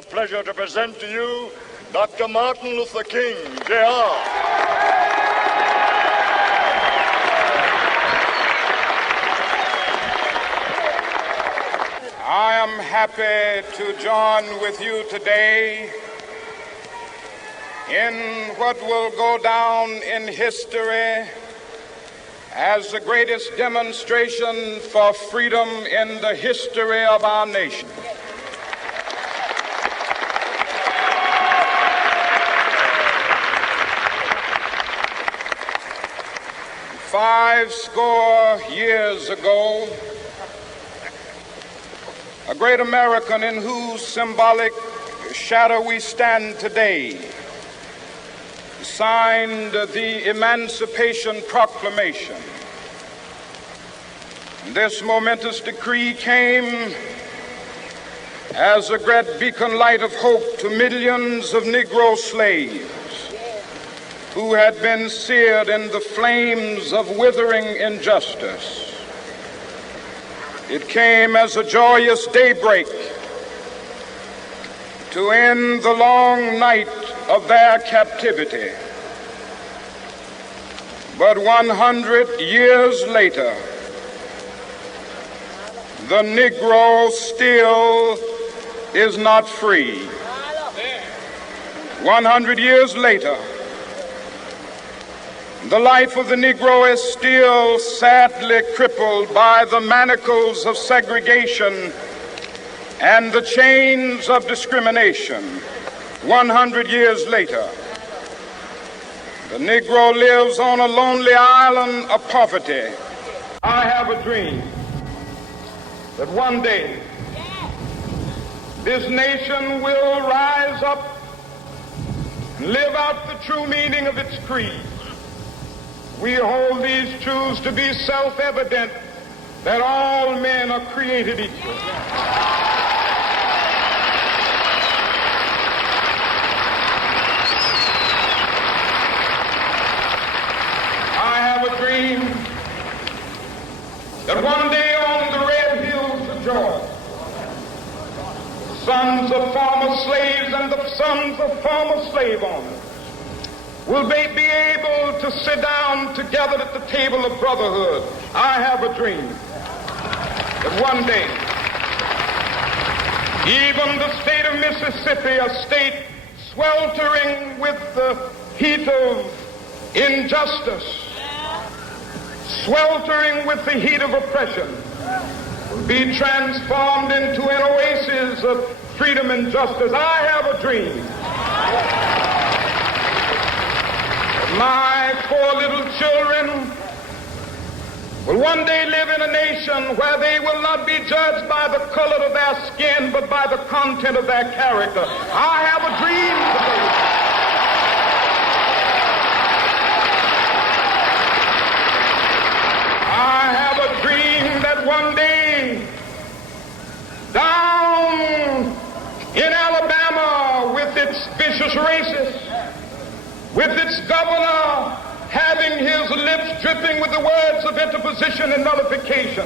the pleasure to present to you Dr. Martin Luther King, Jr. I am happy to join with you today in what will go down in history as the greatest demonstration for freedom in the history of our nation. Five score years ago, a great American in whose symbolic shadow we stand today signed the Emancipation Proclamation. This momentous decree came as a great beacon light of hope to millions of Negro slaves who had been seared in the flames of withering injustice. It came as a joyous daybreak to end the long night of their captivity. But 100 years later, the Negro still is not free. 100 years later, the life of the Negro is still sadly crippled by the manacles of segregation and the chains of discrimination. 100 years later, the Negro lives on a lonely island of poverty. I have a dream that one day this nation will rise up and live out the true meaning of its creed. We hold these truths to be self-evident, that all men are created equal. I have a dream that one day on the red hills of Georgia, sons of former slaves and the sons of former slave owners will they be able to sit down together at the table of brotherhood. I have a dream that one day, even the state of Mississippi, a state sweltering with the heat of injustice, sweltering with the heat of oppression, will be transformed into an oasis of freedom and justice. I have a dream. My poor little children will one day live in a nation where they will not be judged by the color of their skin, but by the content of their character. I have a dream today. I have a dream that one day, down in Alabama, with its vicious racists, with its governor having his lips dripping with the words of interposition and nullification.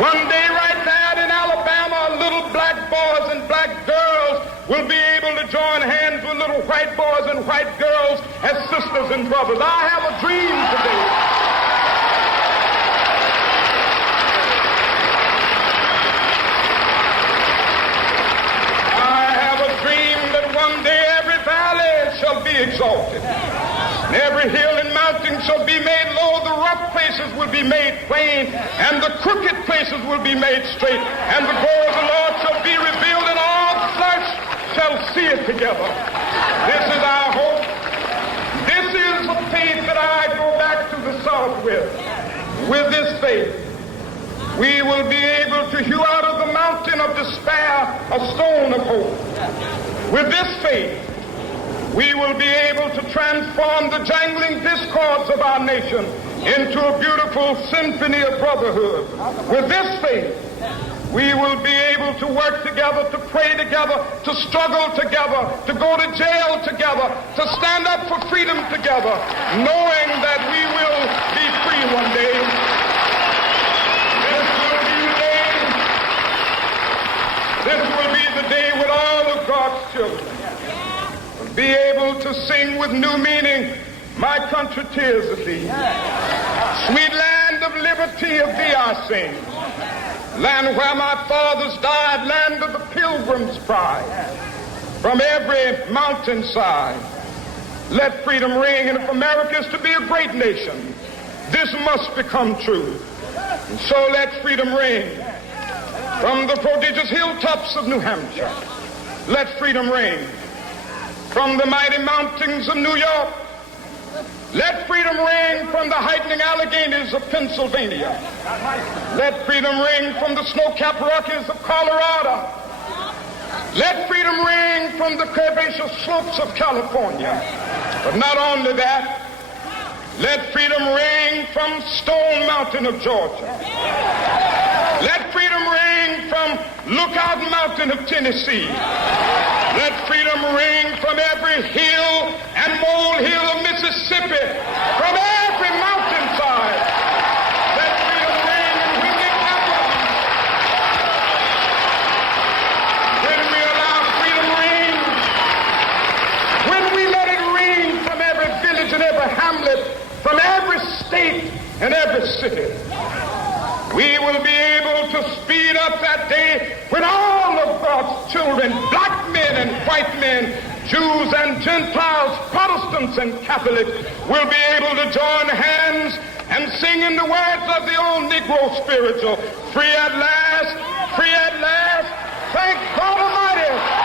One day right there in Alabama, little black boys and black girls will be able to join hands with little white boys and white girls as sisters and brothers. I have a dream today. I have a dream that one day every valley shall be exalted, and every hill and mountain shall be made low. The rough places will be made plain, and the crooked places will be made straight, and the glory of the Lord shall be revealed, and all flesh shall see it together. This is our hope. This is the faith that I go back to the South with. With this faith, we will be able to hew out of the mountain of despair a stone of hope. With this faith, we will be able to transform the jangling discords of our nation into a beautiful symphony of brotherhood. With this faith, we will be able to work together, to pray together, to struggle together, to go to jail together, to stand up for freedom together, knowing that we will be free one day. This will be the day when all of God children will be able to sing with new meaning, my country, 'tis of thee. Sweet land of liberty, of thee I sing. Land where my fathers died, land of the pilgrim's pride. From every mountainside, let freedom ring. And if America is to be a great nation, this must become true. And so let freedom ring. From the prodigious hilltops of New Hampshire, let freedom ring. From the mighty mountains of New York, let freedom ring. From the heightening Alleghenies of Pennsylvania, let freedom ring. From the snow-capped Rockies of Colorado, let freedom ring. From the curvaceous slopes of California. But not only that, let freedom ring from Stone Mountain of Georgia. Let freedom ring from Lookout Mountain of Tennessee. Let freedom ring from every hill and molehill of Mississippi, from every mountainside. Let freedom ring, and when it happens, when we allow freedom ring, when we let it ring from every village and every hamlet, from every state and every city, we will be able to speed up that day when all of God's children, black men and white men, Jews and Gentiles, Protestants and Catholics, will be able to join hands and sing in the words of the old Negro spiritual, free at last, thank God Almighty.